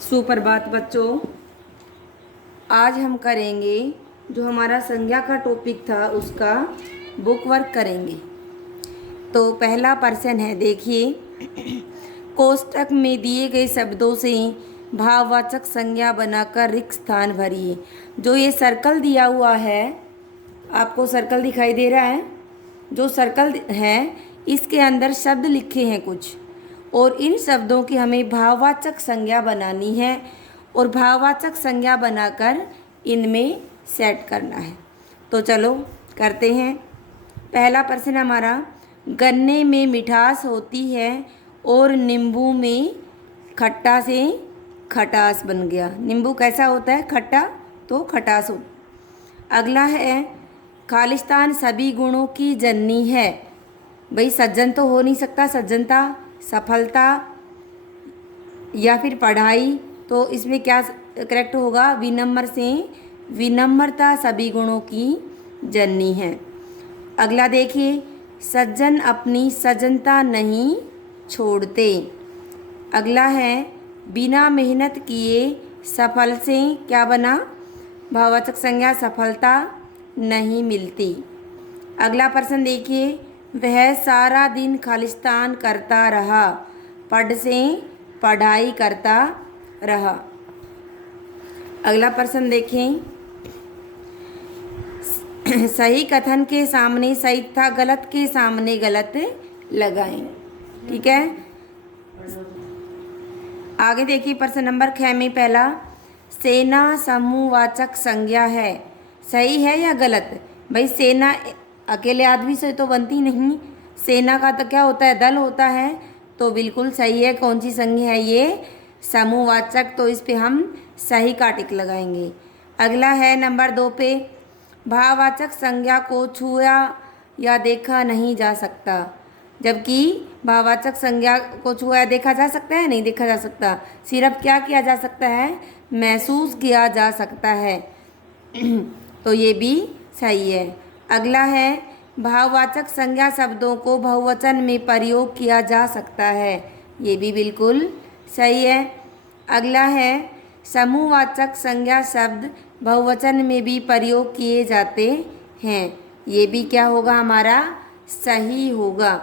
सुप्रभात बच्चों। आज हम करेंगे जो हमारा संज्ञा का टॉपिक था उसका बुक वर्क करेंगे। तो पहला प्रश्न है, देखिए कोष्टक में दिए गए शब्दों से भाववाचक संज्ञा बनाकर रिक्त स्थान भरिए। जो ये सर्कल दिया हुआ है, आपको सर्कल दिखाई दे रहा है, जो सर्कल है इसके अंदर शब्द लिखे हैं कुछ, और इन शब्दों की हमें भाववाचक संज्ञा बनानी है और भाववाचक संज्ञा बनाकर इनमें सेट करना है। तो चलो करते हैं। पहला प्रश्न हमारा, गन्ने में मिठास होती है और नींबू में खट्टा से खटास बन गया। नींबू कैसा होता है? खट्टा, तो खटास हो। अगला है, खालिस्तान सभी गुणों की जननी है। भाई सज्जन तो हो नहीं सकता, सज्जनता, सफलता या फिर पढ़ाई, तो इसमें क्या करेक्ट होगा? विनम्र से विनम्रता सभी गुणों की जननी है। अगला देखिए, सज्जन अपनी सज्जनता नहीं छोड़ते। अगला है, बिना मेहनत किए सफल से क्या बना? भाववाचक संज्ञा सफलता नहीं मिलती। अगला प्रश्न देखिए, वह सारा दिन खालिस्तान करता रहा, पढ़ से पढ़ाई करता रहा। अगला प्रश्न देखें, सही कथन के सामने सही तथा गलत के सामने गलत लगाएं। ठीक है, आगे देखिए प्रश्न नंबर 6 में पहला, सेना समूहवाचक संज्ञा है, सही है या गलत? भाई सेना अकेले आदमी से तो बनती नहीं, सेना का तो क्या होता है? दल होता है, तो बिल्कुल सही है। कौन सी संज्ञा है ये? समूहवाचक, तो इस पे हम सही का टिक लगाएंगे। अगला है नंबर 2 पे, भाववाचक संज्ञा को छुआ या देखा नहीं जा सकता, जबकि भाववाचक संज्ञा को छुआ या देखा जा सकता है? नहीं देखा जा सकता, सिर्फ क्या किया जा सकता है? महसूस किया जा सकता है। तो ये भी सही है। अगला है, भाववाचक संज्ञा शब्दों को बहुवचन में प्रयोग किया जा सकता है, ये भी बिल्कुल सही है। अगला है, समूहवाचक संज्ञा शब्द बहुवचन में भी प्रयोग किए जाते हैं, ये भी क्या होगा? हमारा सही होगा।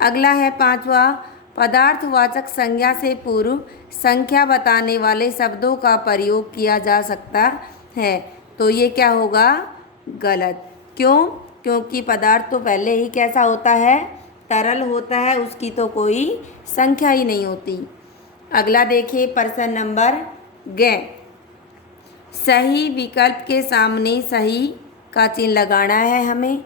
अगला है 5वां, पदार्थवाचक संज्ञा से पूर्व संख्या बताने वाले शब्दों का प्रयोग किया जा सकता है, तो ये क्या होगा? गलत। क्यों? क्योंकि पदार्थ तो पहले ही कैसा होता है? तरल होता है, उसकी तो कोई संख्या ही नहीं होती। अगला देखिए प्रश्न नंबर 11, सही विकल्प के सामने सही का चिन्ह लगाना है हमें।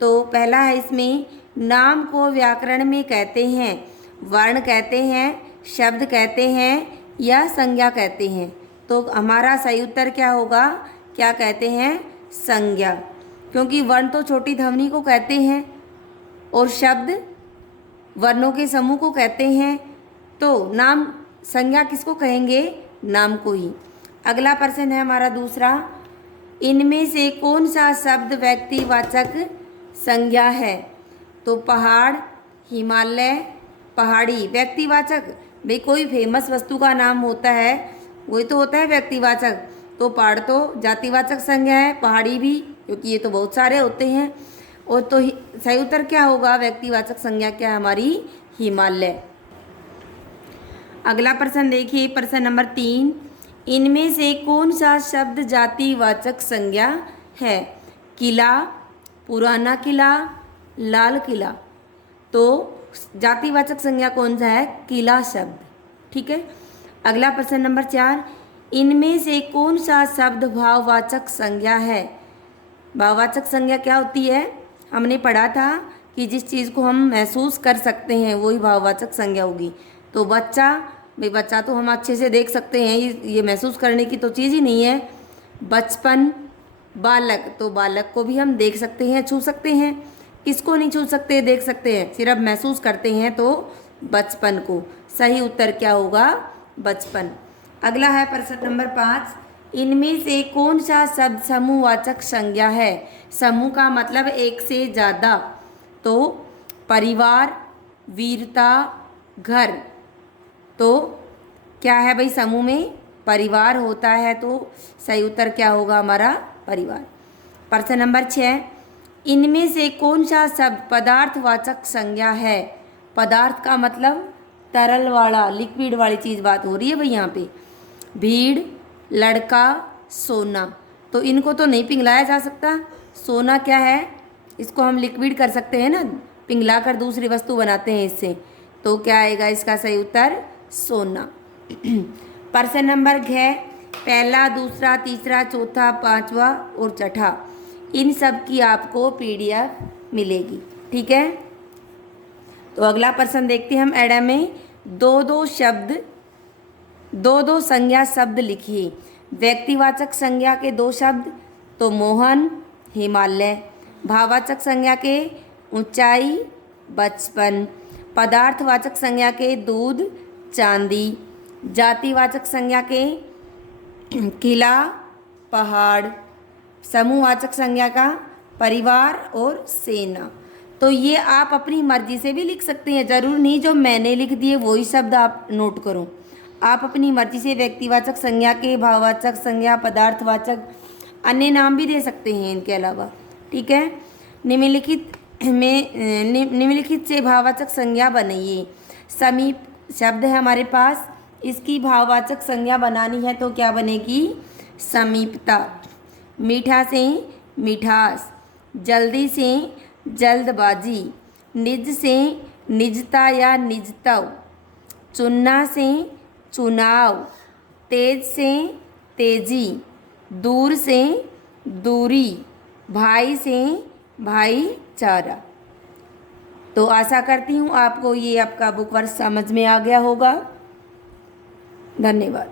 तो पहला है, इसमें नाम को व्याकरण में कहते हैं, वर्ण कहते हैं, शब्द कहते हैं या संज्ञा कहते हैं, तो हमारा सही उत्तर क्या होगा? क्या कहते हैं? संज्ञा, क्योंकि वर्ण तो छोटी ध्वनि को कहते हैं और शब्द वर्णों के समूह को कहते हैं, तो नाम संज्ञा किसको कहेंगे? नाम को ही। अगला प्रश्न है हमारा दूसरा, इनमें से कौन सा शब्द व्यक्तिवाचक संज्ञा है? तो पहाड़, हिमालय, पहाड़ी व्यक्तिवाचक। भाई कोई फेमस वस्तु का नाम होता है, वही तो होता है व्यक्तिवाचक। तो पहाड़ तो जातिवाचक संज्ञा है, पहाड़ी भी, क्योंकि ये तो बहुत सारे होते हैं। और तो सही उत्तर क्या होगा? व्यक्तिवाचक संज्ञा क्या है हमारी? हिमालय। अगला प्रश्न देखिए प्रश्न नंबर 3, इनमें से कौन सा शब्द जातिवाचक संज्ञा है? किला, पुराना किला, लाल किला। तो जातिवाचक संज्ञा कौन सा है? किला शब्द। ठीक है। अगला प्रश्न नंबर 4, इनमें से कौन सा शब्द भाववाचक संज्ञा है? भाववाचक संज्ञा क्या होती है? हमने पढ़ा था कि जिस चीज़ को हम महसूस कर सकते हैं वही भाववाचक संज्ञा होगी। तो बच्चा, भाई बच्चा तो हम अच्छे से देख सकते हैं, ये महसूस करने की तो चीज़ ही नहीं है। बचपन, बालक, तो बालक को भी हम देख सकते हैं, छू सकते हैं। किसको नहीं छू सकते? देख सकते हैं, सिर्फ महसूस करते हैं, तो बचपन को। सही उत्तर क्या होगा? बचपन। अगला है प्रश्न नंबर 5, इनमें से कौन सा शब्द समूहवाचक संज्ञा है? समूह का मतलब एक से ज़्यादा, तो परिवार, वीरता, घर। तो क्या है भाई, समूह में परिवार होता है, तो सही उत्तर क्या होगा हमारा, परिवार। प्रश्न नंबर 6, इनमें से कौन सा शब्द पदार्थवाचक संज्ञा है। पदार्थ का मतलब तरल वाला, लिक्विड वाली चीज़ बात हो रही है भाई यहाँ पे। भीड़, लड़का, सोना, तो इनको तो नहीं पिघलाया जा सकता। सोना क्या है, इसको हम लिक्विड कर सकते हैं ना, पिघला कर दूसरी वस्तु बनाते हैं इससे, तो क्या आएगा इसका सही उत्तर, सोना। प्रश्न नंबर 6, पहला, दूसरा, तीसरा, चौथा, पांचवा और छठा, इन सब की आपको PDF मिलेगी। ठीक है, तो अगला प्रश्न देखते हैं हम। एडम में दो दो संज्ञा शब्द लिखिए। व्यक्तिवाचक संज्ञा के 2 शब्द, तो मोहन, हिमालय। भाववाचक संज्ञा के ऊंचाई, बचपन। पदार्थवाचक संज्ञा के दूध, चांदी। जातिवाचक संज्ञा के किला, पहाड़। समूहवाचक संज्ञा का परिवार और सेना। तो ये आप अपनी मर्जी से भी लिख सकते हैं, जरूर नहीं जो मैंने लिख दिए वही शब्द आप नोट करो। आप अपनी मर्जी से व्यक्तिवाचक संज्ञा के, भाववाचक संज्ञा, पदार्थवाचक, अन्य नाम भी दे सकते हैं इनके अलावा। ठीक है, निम्नलिखित से भाववाचक संज्ञा बनाइए। समीप शब्द है हमारे पास, इसकी भाववाचक संज्ञा बनानी है तो क्या बनेगी, समीपता। मीठा से मिठास, जल्दी से जल्दबाजी, निज से निजता या निजतव, चुनना से चुनाव, तेज से तेजी, दूर से दूरी, भाई से भाईचारा। तो आशा करती हूँ आपको ये आपका बुक वर्क समझ में आ गया होगा। धन्यवाद।